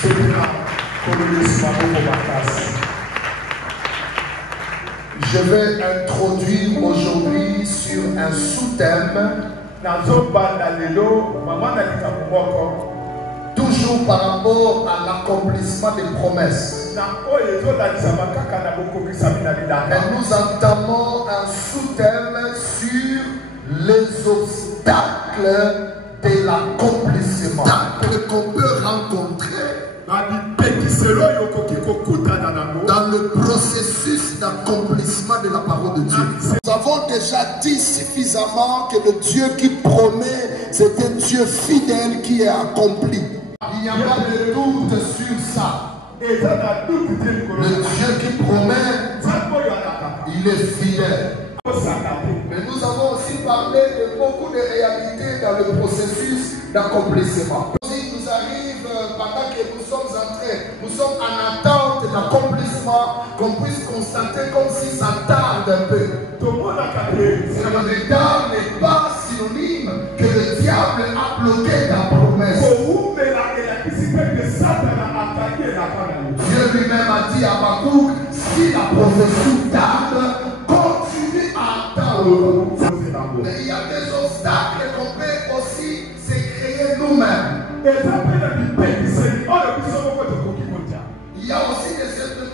Je vais introduire aujourd'hui sur un sous-thème, toujours par rapport à l'accomplissement des promesses. Et nous entamons un sous-thème sur les obstacles de l'accomplissement qu'on peut rencontrer dans le processus d'accomplissement de la parole de Dieu. Nous avons déjà dit suffisamment que le Dieu qui promet, c'est un Dieu fidèle qui est accompli. Il n'y a pas de doute sur ça. Le Dieu qui promet, il est fidèle. Mais nous avons aussi parlé de beaucoup de réalités dans le processus d'accomplissement. Il nous arrive pendant que nous sommes entrés, nous sommes en attente d'accomplissement, qu'on puisse constater comme si ça tarde un peu. Le retard n'est pas synonyme que le diable a bloqué ta promesse. Dieu lui-même a dit à Habakkuk, si la prophétie tarde, continue à attendre. Mais il y a des obstacles qu'on peut aussi se créer nous-mêmes. Il y a aussi des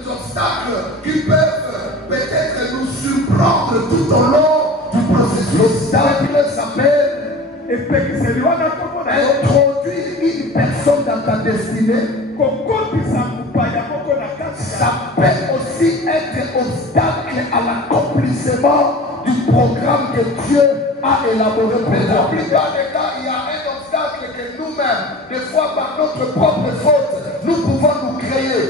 obstacles qui peuvent peut-être nous surprendre tout au long du processus. L'obstacle s'appelle introduire une personne dans ta destinée. Ça peut aussi être obstacle à l'accomplissement du programme que Dieu a élaboré pour toi. Dans la plupart des cas, il y a un obstacle que nous-mêmes, des fois par notre propre faute, nous pouvons nous créer.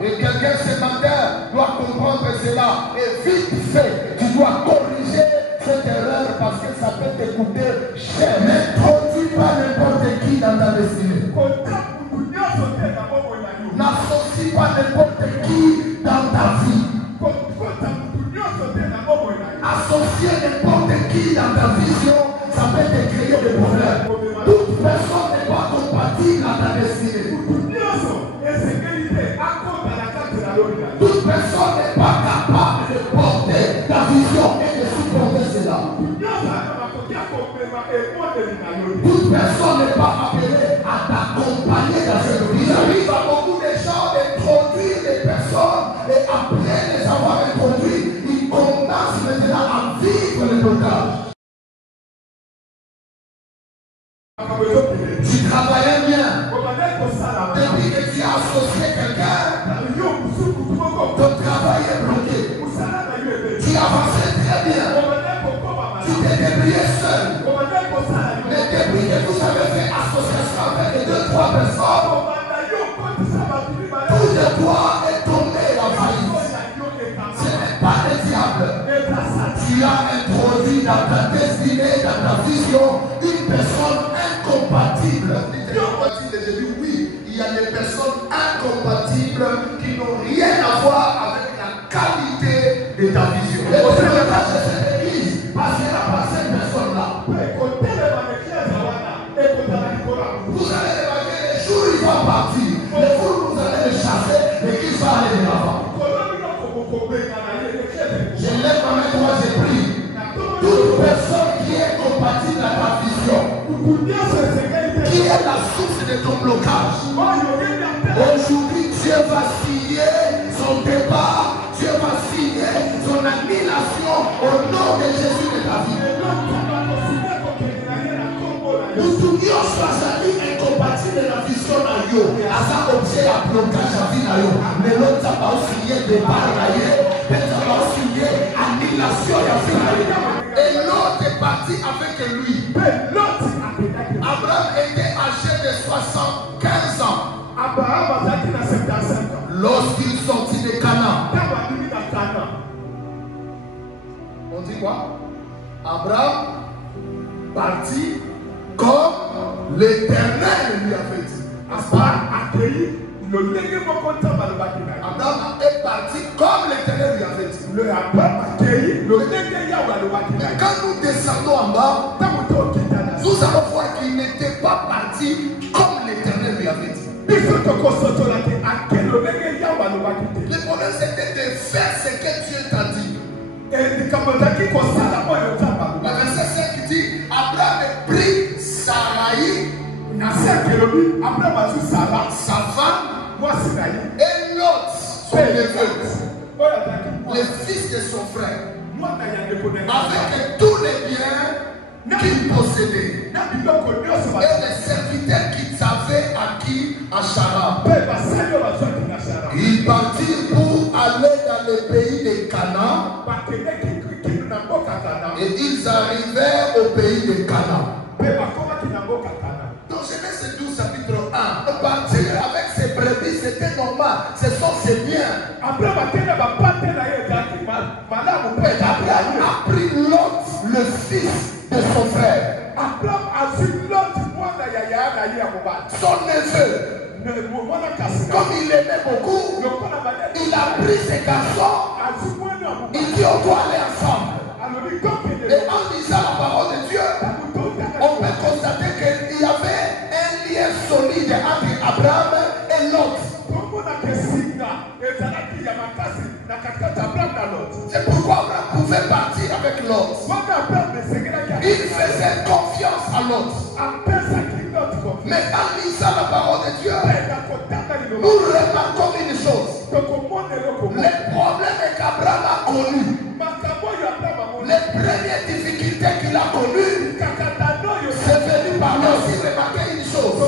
Et quelqu'un ce matin doit comprendre cela. Et vite fait, tu dois corriger cette erreur parce que ça peut te coûter cher. Ne produis pas n'importe qui dans ta destinée. N'associe pas n'importe qui dans ta vie. Associer n'importe qui dans ta vision, ça peut te créer des problèmes. Toute personne n'est pas compatible à ta destinée. Toute personne n'est pas capable de porter ta vision et de supporter cela. Toute personne n'est pas appelée à t'accompagner dans cette vie. Il arrive à beaucoup de gens d'introduire des personnes et après les avoir introduits, ils commencent maintenant à vivre le blocage. Tu travaillais bien. Depuis que tu as associé quelqu'un, ton travail est bloqué. Tu avançais très bien. Tu t'es débrouillé seul. Mais depuis que vous avez fait association avec 2-3 personnes, tout de toi est tombé en faillite. Ce n'est pas le diable. Tu as introduit dans ta destinée, dans ta vision, une personne incompatible. J'ai dit oui, il y a des personnes incompatibles qui n'ont rien à voir avec la qualité de ta vision. Et vous allez lâcher cette église parce qu'elle n'a pas cette personne-là. Vous allez remarquer les jours ils vont partir. Les jours vous allez les chasser, l'église va aller de l'avant. Je lève ma main, moi j'ai pris. Toute personne qui est compatible à ta vision, qui est la source de ton blocage. Aujourd'hui, Dieu va signer son départ, Dieu va signer son annulation au nom de Jésus de ta vie. Nous tous choisi incompatible de la vision à yo, à ça objet à blocage à vie à yo. Mais l'autre ça va signer départ à yo, ça va signer annulation à vie à yo. Et l'autre est parti avec lui. Abraham était âgé de 75 ans. Lorsqu'il sortit de Canaan. On dit quoi? Abraham partit comme l'Éternel lui avait dit. Abraham est parti comme l'Éternel lui avait dit. Mais quand nous descendons en bas, nous allons parti comme l'Éternel lui avait dit. Le problème c'était de faire ce que Dieu t'a dit. Le verset 5 dit, Abraham prit Sarai, sa femme, et Lot, son neveu, le fils de son frère, avec tous les biens qu'il possédait et les serviteurs qu'ils avaient acquis à Charan. Ils partirent pour aller dans le pays de Canaan et ils arrivèrent au pays de Canaan. Dans Genèse 12 chapitre 1, partir avec ses brebis c'était normal, ce sont ses biens. Abraham a pris Lot, le fils de son frère, son neveu. Comme il l'aimait beaucoup, il a pris ses garçons. Il dit on doit aller ensemble. Et en lisant la parole de Dieu, on peut constater qu'il y avait un lien solide entre Abraham et Lot. C'est pourquoi Abraham pouvait partir avec Lot. Il faisait confiance à Lot. Mais en lisant la parole de Dieu, nous remarquons une chose. Le problème qu'Abraham a connu, les premières difficultés qu'il a connues, c'est venu par là aussi remarquer une chose.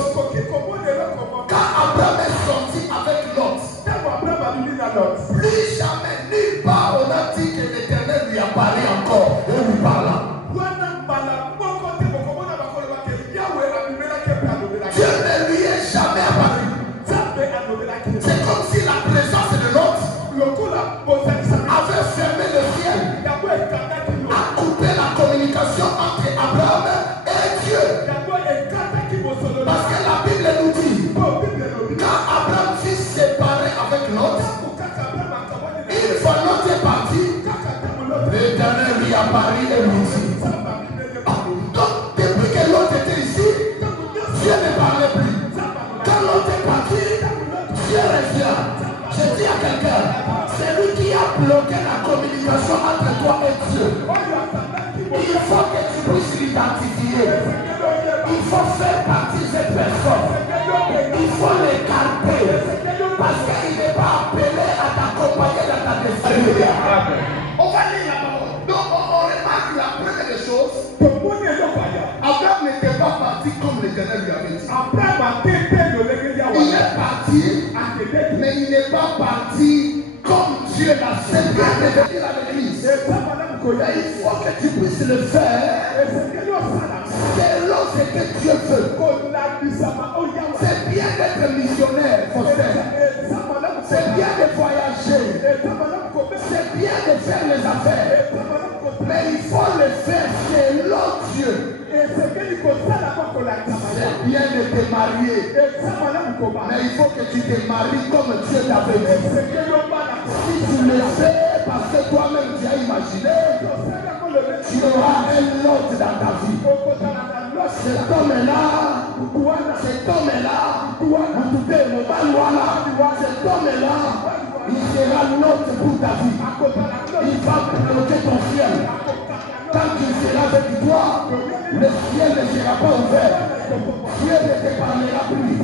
Quand Abraham est sorti avec Lot, plus jamais nulle part on a dit que l'Éternel lui apparaît encore et lui parla. Dieu ne lui est jamais apparu. C'est comme si la présence de Lot avait fermé le ciel, a coupé la communication entre Abraham et Dieu. Parce que la Bible nous dit, quand Abraham fut séparé avec Lot, une fois Lot est parti, l'Éternel lui apparut et lui dit. Donc, depuis que Lot était ici, Dieu ne parlait plus. Quand Lot est parti, Dieu revient. Je dis à quelqu'un, c'est lui qui a bloqué la communication entre toi et Dieu. Il faut que tu puisses l'identifier. Il faut faire partie de cette personne. Il faut l'écarter. Parce qu'il n'est pas appelé à t'accompagner dans ta destinée. On va lire la parole. Donc on remarque la première chose. Abraham n'était pas parti comme l'Éternel lui avait dit. Il est parti, mais il n'est pas parti comme Dieu l'a fait. Bien de venir à l'église. Il faut que tu puisses le faire selon ce que Dieu veut. C'est bien d'être missionnaire, c'est bien de voyager, c'est bien de faire les affaires, mais il faut le faire selon Dieu. C'est bien de te marier, mais il faut que tu te maries comme Dieu t'avait dit. Si tu le fais parce que toi-même tu as imaginé, tu auras un lot dans ta vie. Cet homme-là, cet homme-là, il sera l'autre pour ta vie. Il va bloquer ton ciel. Quand tu seras avec toi, le ciel ne sera pas ouvert. Dieu ne te parlera plus.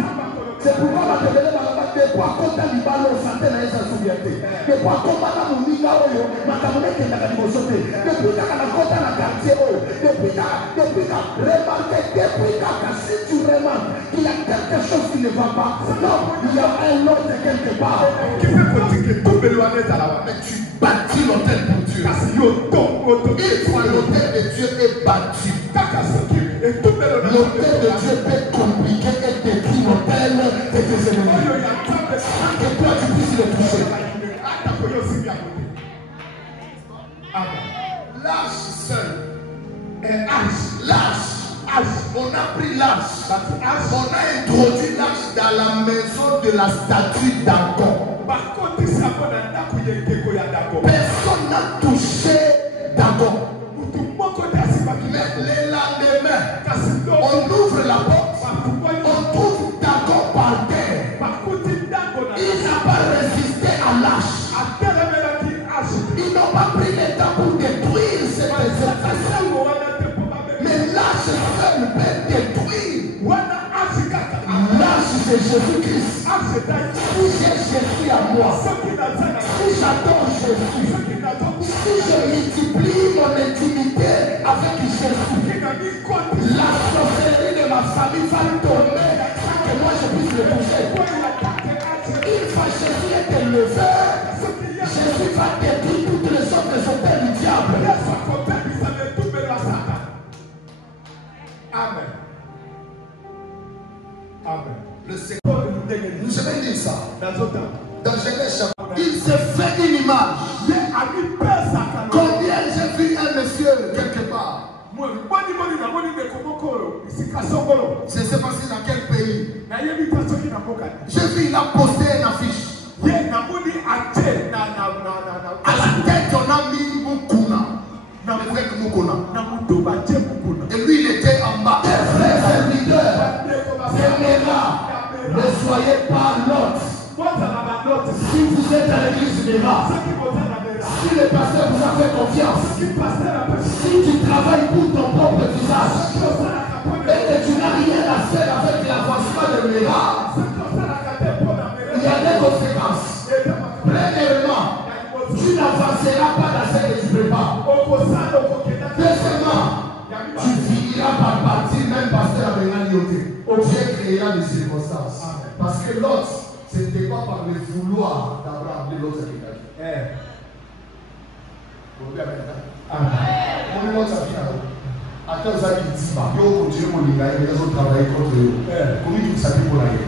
C'est pourquoi on te donne de quoi compter les ballons santé dans les soviétiques. De quoi commander mon miga oyo, ma tamone qui n'a pas de sauter. Depuis qu'à la côte à la quartier oyo, depuis qu'à remarquer, depuis qu'à si tu remarques qu'il y a quelque chose qui ne va pas, non, il y a un autre quelque part. Qui peut continuer tout éloigné à la voie. Mais tu bâtis l'hôtel pour Dieu. Une fois l'hôtel de Dieu est bâti, l'hôtel de Dieu peut compliquer et détruire l'hôtel de tes ennemis. Sans que toi tu puisses le toucher. L'âge seul est l'âge. On a pris l'âge. On a introduit l'âge dans la maison de la statue d'Agon. Personne n'a touché Dagon. Mais le lendemain, on ouvre la porte, on j'ai Jésus-Christ, si j'ai Jésus à moi, si j'adore Jésus, si je multiplie mon intimité avec Jésus, la sorcellerie de ma famille va tomber sans que moi je puisse le toucher. Une fois Jésus est élevé, Jésus va détruire toutes les autres hôtels du diable. Amen. Amen. Le Seigneur, je vais dire ça. Dans Genèse chapitre, il s'est fait une image. Combien j'ai vu un monsieur quelque part? Je ne sais pas si dans quel pays. J'ai vu, il a posté une affiche. À la tête, on a mis Mukuna. L'évêque Mukuna. Et lui, il était en bas. Les frères et leaders, ne soyez pas l'autre. Si vous êtes à l'église de là, si le pasteur vous a fait confiance, si tu travailles pour ton propre visage et que tu n'as rien à faire avec l'avancement de l'État, il y a des conséquences. Premièrement, tu n'avanceras pas dans ce que tu prépares. Deuxièmement, tu finiras par partir, même pasteur avec la lioté. Dieu créera des circonstances. Parce que l'autre, ce n'était pas par le vouloir d'Abraham de l'autre qui t'a dit. Attends, ça qui dit, yo continue mon lingua, et les autres travaillent contre eux. Comment ils s'appuient pour la guerre?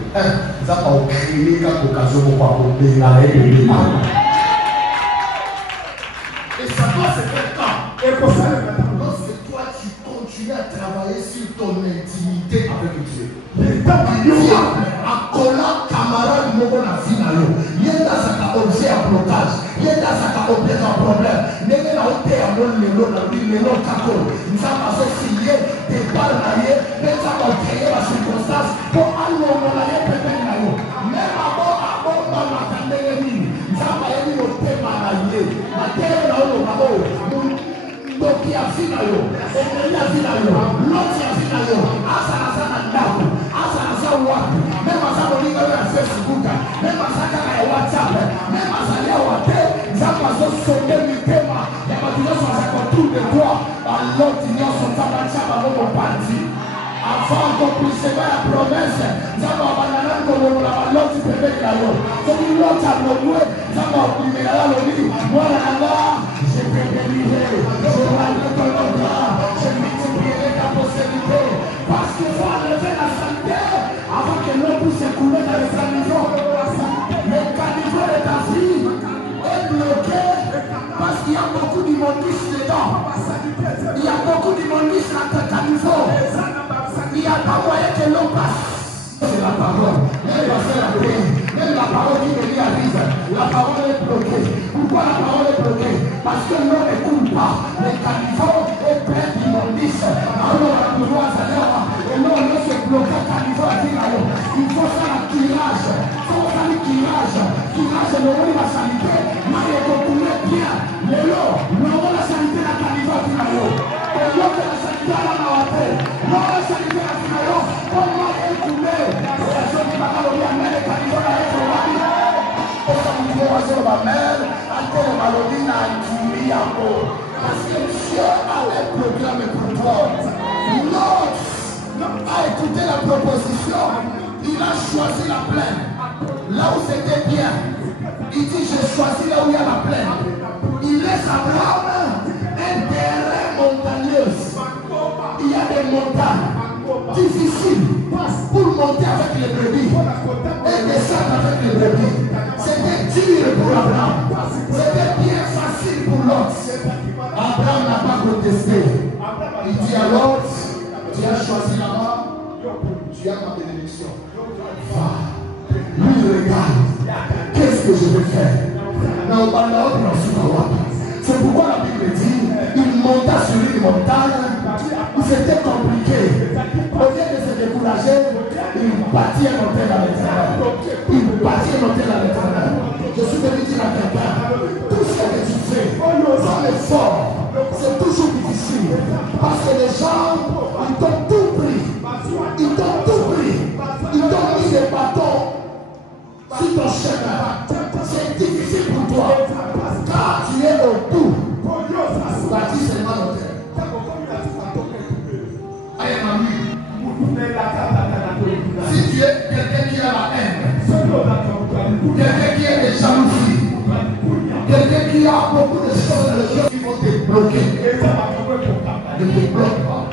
Ils n'ont pas créé quand occasion pour pas bomber la règle. Et ça doit se faire quand? Et pour ça, lorsque toi tu continues à travailler sur ton intimité avec Dieu. Akola camarade moko na vie na yo. Yenda saka objet à blocage. Yenda saka objet à problème. Nenge na ote ya mon lelo na lelo kako. Nzamba so signé départ na ye. Nza ba créer la circonstance pour allo na ye pepe na yo. Même abo na makandenge ni. Nzamba ye ni ote na ye. Matero na yo babo. Donc il y a vie na yo. Et il y a vie na yo. L'autre y a vie na yo. Asa na ndako. Même à sa molinga à Facebook, même à sa cara à WhatsApp, même à sa lien WhatsApp, ça va se sauter du thème. Il y a pas de gens qui sont autour de toi. Alors, ils sont en train de mon parti. Avant qu'on puisse faire la promesse, ça va abandonner comme on l'a l'autre qui peut mettre là-haut. C'est une autre à l'autre, ça va oublier là l'autre. Moi là, je peux délivrer, je vais aller dans le bras, je multiplierai ta possibilité. Parce qu'il faut enlever la santé avant que l'eau puisse s'écouler dans les caniveaux. Le caniveau de ta vie est bloqué parce qu'il y a beaucoup d'immondices dedans. Il y a beaucoup d'immondices dans ton caniveau. Il n'y a pas moyen que l'eau passe. C'est la parole. Même la paix. Même la parole qui me arrive. La parole est bloquée. Pourquoi la parole est bloquée? Parce que l'eau ne coule pas. Le caniveau est plein d'immondices. Alors on doit et l'eau ne se bloque au caniveau. Il faut faire un tirage. Il faut faire un tirage. Tirage de l'eau de la sanité. Mais il faut couler bien. L'eau de la sanité la caniveau. Et l'eau de la sanité à la mawaté. L'eau de la sanité à la caniveau. Comment est coulé? Et la chose qui va pas le bien, mais le caniveau là est trop rapide. Et comme il faut passer au bas-mer, à tel malodine à Antimi parce que Dieu a un programme pour toi. L'autre a écouté la proposition. Il a choisi la plaine. Là où c'était bien. Il dit j'ai choisi là où il y a la plaine. Il laisse Abraham un terrain montagneux. Il y a des montagnes difficiles pour monter avec les brebis et descendre avec les brebis. C'était dur pour Abraham. C'était bien facile pour l'autre. Abraham n'a pas protesté. Il dit alors, tu as choisi là-bas, tu as ma bénédiction. Va. Lui regarde. Qu'est-ce que je vais faire? C'est pourquoi la Bible dit, il monta sur une montagne où c'était compliqué. Au lieu de se décourager, il bâtit un hôtel à l'éternel. Il bâtit un hôtel à l'éternel. Je suis venu dire à quelqu'un, tout ce que tu fais, sans l'effort, c'est toujours difficile. Parce que les gens, ils t'ont tout pris. Ils t'ont tout pris. Ils t'ont mis des bâtons Si tu es quelqu'un qui a la haine, quelqu'un qui a des jalousies, quelqu'un qui a beaucoup de choses dans le cœur qui vont te bloquer, ne te bloque pas.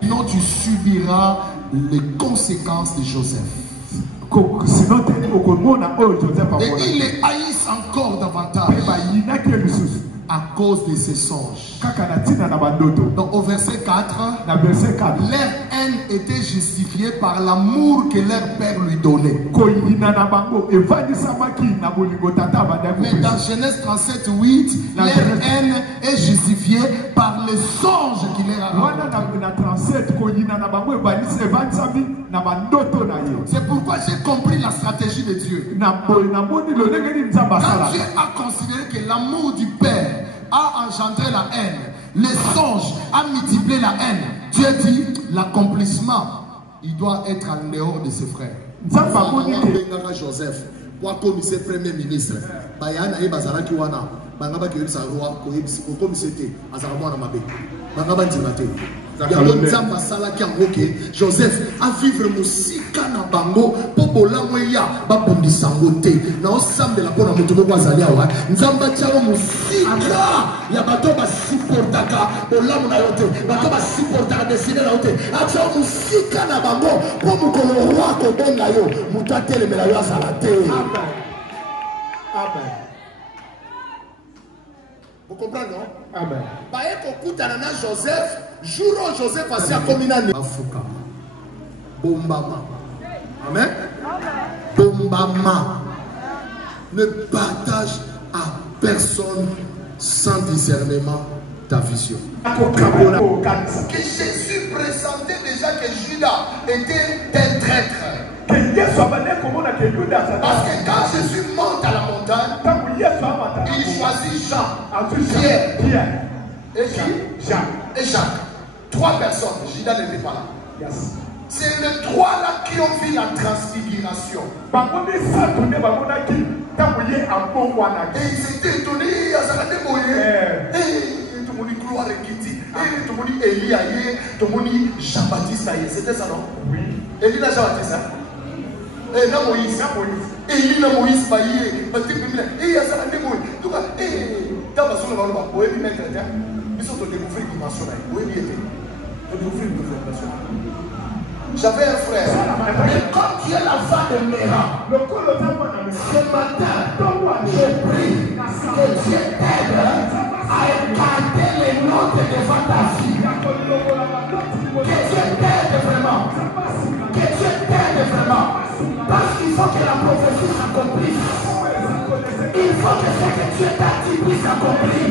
Sinon tu subiras les conséquences de Joseph. Et il les haïsse encore davantage. à cause de ces songes. Donc au verset 4, leur haine était justifiée par l'amour que leur père lui donnait. Mais dans Genèse 37, 8, leur haine est justifiée par les songes qu'il leur a racontés. C'est pourquoi j'ai compris la stratégie de Dieu. Quand Dieu a considéré que l'amour du Père a engendré la haine, les songes a multiplié la haine, Dieu dit l'accomplissement, il doit être en dehors de ses frères. Joseph, pour commissaire premier ministre, Joseph a vivre musika na bango po bolango ya babondisa ngote na ensemble la pona mutu moko azali awa nzamba tiao musika ya bato ba supportaka bolango na yote bato ba supportaka desine na yote acha musika na bango po mukolo roi ko benga yo mutu atelemela yo azala te. Amen. Amen. Vous comprenez, non? Amen. Baye kokutana na Joseph, jour où Joseph a si akominane Afrika. Bombama. Amen. Bombama. Ne partage à personne sans discernement ta vision. Que Jésus présentait déjà que Judas était un traître. Parce que quand Jésus monte à la montagne, il choisit Jean, Pierre et Jacques. Trois personnes. Judas n'était pas là. C'est les trois là qui ont vu la transfiguration. Et ils étaient étonnés. Jean-Baptiste, c'était ça, non? Oui. Élie n'a Jean-Baptiste, hein? Et là, Moïse. Élie n'a Moïse, et il y a ça, Moïse. En tout cas, dans la zone, on va mettre ils sont découvrir une dimension. Où il était? On découvrir une dimension. J'avais un frère. Et comme tu es la femme de Méra, ce matin, je prie que Dieu t'aide à écarter les notes devant ta vie. Que Dieu t'aide vraiment. Que Dieu t'aide vraiment. Parce qu'il faut que la prophétie s'accomplisse. Il faut que ce que Dieu t'a dit puisse s'accomplir.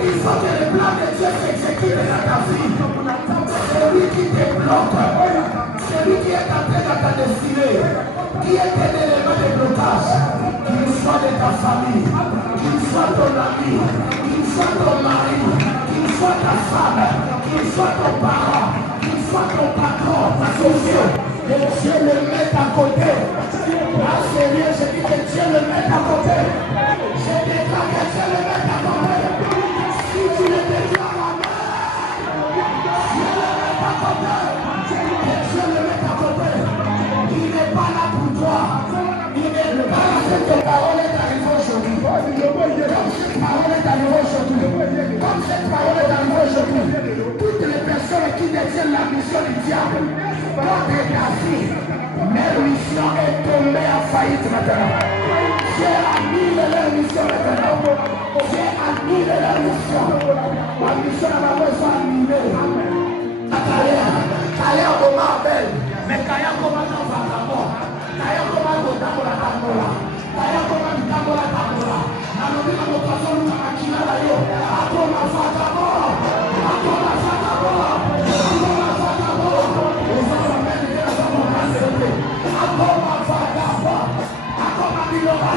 Il faut que le plan de Dieu s'exécute dans ta vie. Celui qui te bloque, celui qui est entré dans ta destinée, qui est un élément de blocage, qu'il soit de ta famille, qu'il soit ton ami, qu'il soit ton mari, qu'il soit ta femme, qu'il soit ton parent, qu'il soit ton patron, ta société, que Dieu le mette à côté. Là, sérieux, je dis que Dieu le mette à côté. Je déclare que Dieu le mette à côté. Si tu le déclares à main, Dieu le met à côté. Que Dieu le mette à côté. Il n'est pas là pour toi. Il n'est pas là pour ta parole est arrivée aujourd'hui. Comme cette parole est arrivée aujourd'hui. Comme cette parole est arrivée aujourd'hui. Toutes les personnes qui détiennent la mission du diable, dans ta vie, leur mission est tombée en faillite maintenant. Dieu annule leur mission maintenant. Dieu annule leur mission. La mission n'a pas besoin d'annuler. Kaya comment belle, mais Kaya comment dans Vagabond, Kaya comment dans la Tangola, Kaya comment dans la Tangola. Nalobi na mokaso na makina la yo. Akoma Vagabond, akoma Vagabond, akoma Vagabond. Akoma Vagabond, akoma Biloba.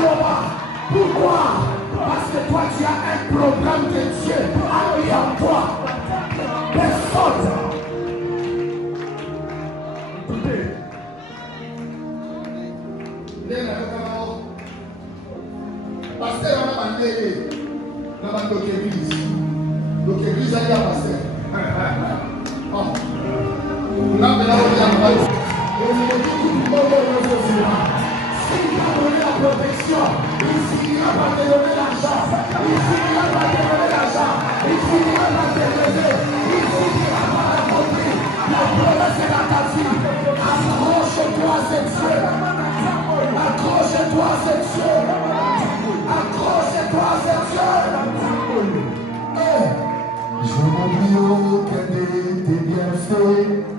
Pourquoi? Parce que toi tu as un programme de Dieu a mis en toi. Personne. Pasteur, on a demandé dans l'église. Donc l'église a dit à pasteur. On a la s'il t'a donné la protection, il finira par te donner l'argent. Il finira par te donner l'argent. Il finira par te donner. Il finira par accomplir la promesse de ta vie. Accroche-toi à cette Dieu. Accroche-toi à cette Dieu. Accroche-toi à cette Dieu. Oui, aucun de tes bienfaits